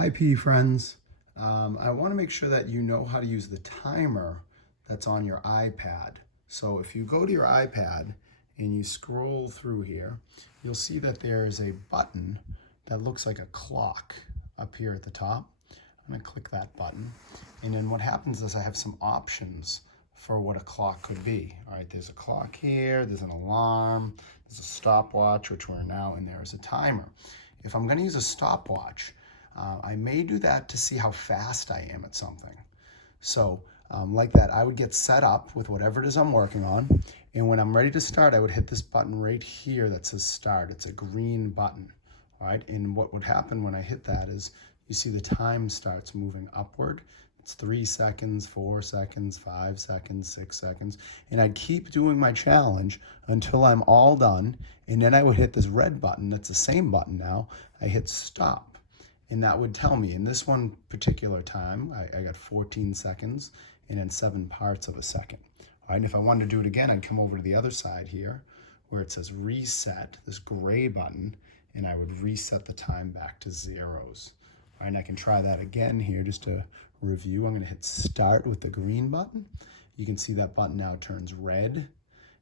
Hi, PE friends. I want to make sure that you know how to use the timer that's on your iPad. So if you go to your iPad and you scroll through here, you'll see that there is a button that looks like a clock up here at the top. I'm going to click that button. And then what happens is I have some options for what a clock could be. All right, there's a clock here, there's an alarm, there's a stopwatch, which we're now, and there's a timer. If I'm going to use a stopwatch, I may do that to see how fast I am at something. So like that, I would get set up with whatever it is I'm working on. And when I'm ready to start, I would hit this button right here that says start. It's a green button. All right. And what would happen when I hit that is you see the time starts moving upward. It's 3 seconds, 4 seconds, 5 seconds, 6 seconds. And I'd keep doing my challenge until I'm all done. And then I would hit this red button. That's the same button now. I hit stop. And that would tell me in this one particular time, I got 14 seconds and then 7 parts of a second. All right, and if I wanted to do it again, I'd come over to the other side here where it says reset, this gray button, and I would reset the time back to zeros. All right, and I can try that again here just to review. I'm going to hit start with the green button. You can see that button now turns red.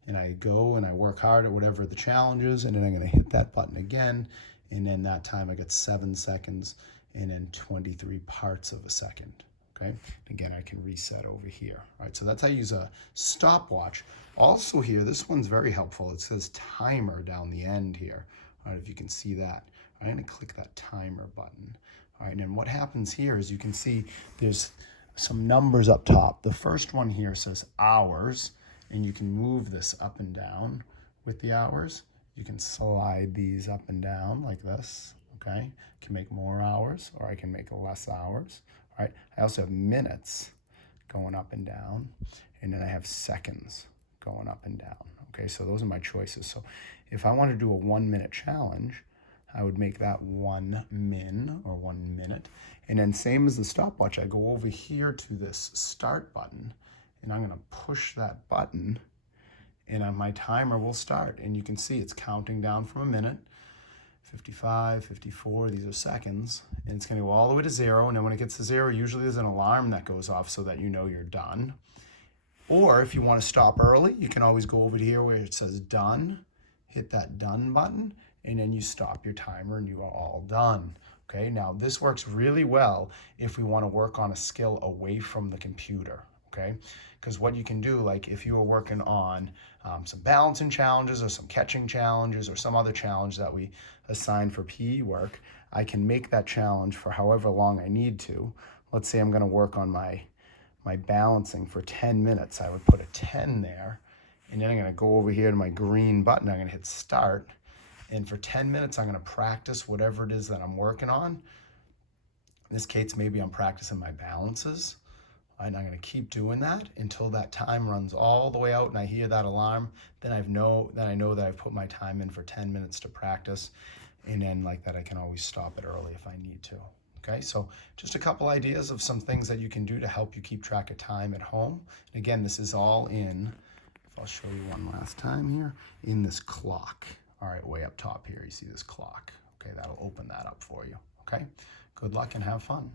And I go and I work hard at whatever the challenge is, and then I'm going to hit that button again. And then that time I get 7 seconds and then 23 parts of a second. Okay. Again, I can reset over here. All right. So that's how you use a stopwatch. Also here, this one's very helpful. It says timer down the end here. All right. If you can see that, I'm going to click that timer button. All right. And then what happens here is you can see there's some numbers up top. The first one here says hours, and you can move this up and down with the hours. You can slide these up and down like this, okay? I can make more hours or I can make less hours, all right? I also have minutes going up and down, and then I have seconds going up and down, okay? So those are my choices. So if I want to do a 1-minute challenge, I would make that 1 min or 1 minute. And then same as the stopwatch, I go over here to this start button, and I'm gonna push that button, and my timer will start. And you can see it's counting down from a minute, 55, 54, these are seconds, and it's gonna go all the way to 0. And then when it gets to 0, usually there's an alarm that goes off so that you know you're done. Or if you wanna stop early, you can always go over here where it says done, hit that done button, and then you stop your timer and you are all done. Okay, now this works really well if we wanna work on a skill away from the computer. Okay, because what you can do, like if you were working on some balancing challenges or some catching challenges or some other challenge that we assign for PE work, I can make that challenge for however long I need to. Let's say I'm going to work on my balancing for 10 minutes. I would put a 10 there, and then I'm going to go over here to my green button. I'm going to hit start, and for 10 minutes, I'm going to practice whatever it is that I'm working on. In this case, maybe I'm practicing my balances. And I'm going to keep doing that until that time runs all the way out and I hear that alarm. Then I know that I've put my time in for 10 minutes to practice. And then like that, I can always stop it early if I need to. Okay, so just a couple ideas of some things that you can do to help you keep track of time at home. And again, this is all in, if I'll show you one last time here, in this clock. All right, way up top here, you see this clock. Okay, that'll open that up for you. Okay, good luck and have fun.